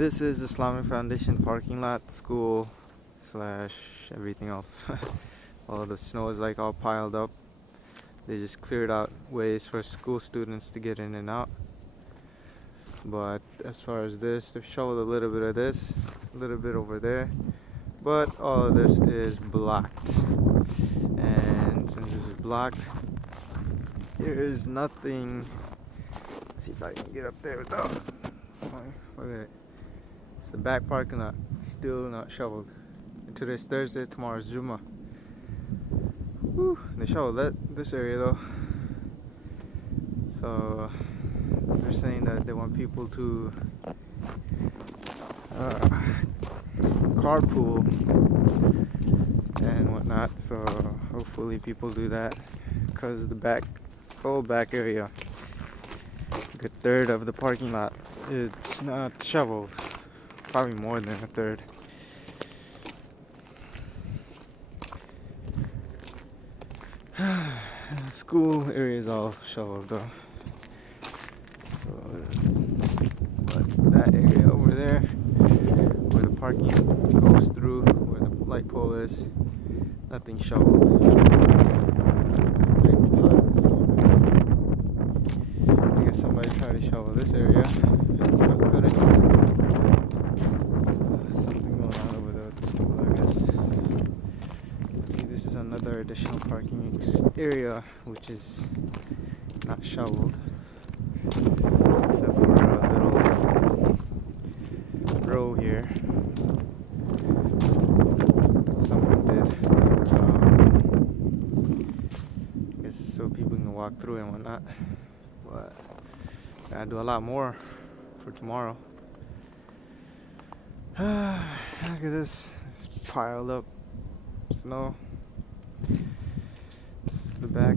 This is Islamic Foundation parking lot, school slash everything else. All the snow is like all piled up. They just cleared out ways for school students to get in and out. But as far as this, they've shoveled a little bit of this, a little bit over there. But all of this is blocked. And since this is blocked, there is nothing. Let's see if I can get up there without. Look at it. It's the back parking lot, still not shoveled. And today's Thursday, tomorrow's Juma. Whew, they shoveled this area though. So they're saying that they want people to carpool and whatnot. So hopefully people do that, because the whole back area, like a third of the parking lot, it's not shoveled. Probably more than a third. The school area is all shoveled though. So, but that area over there, where the parking goes through, where the light pole is, nothing shoveled. Big piles. I guess somebody tried to shovel this area, but couldn't. Something going on over there at the school, I guess. Let's see, this is another additional parking area which is not shoveled, except for a little row here. Someone did for I guess so people can walk through and whatnot. But gotta do a lot more for tomorrow. Look at this. It's piled up snow. This is the back.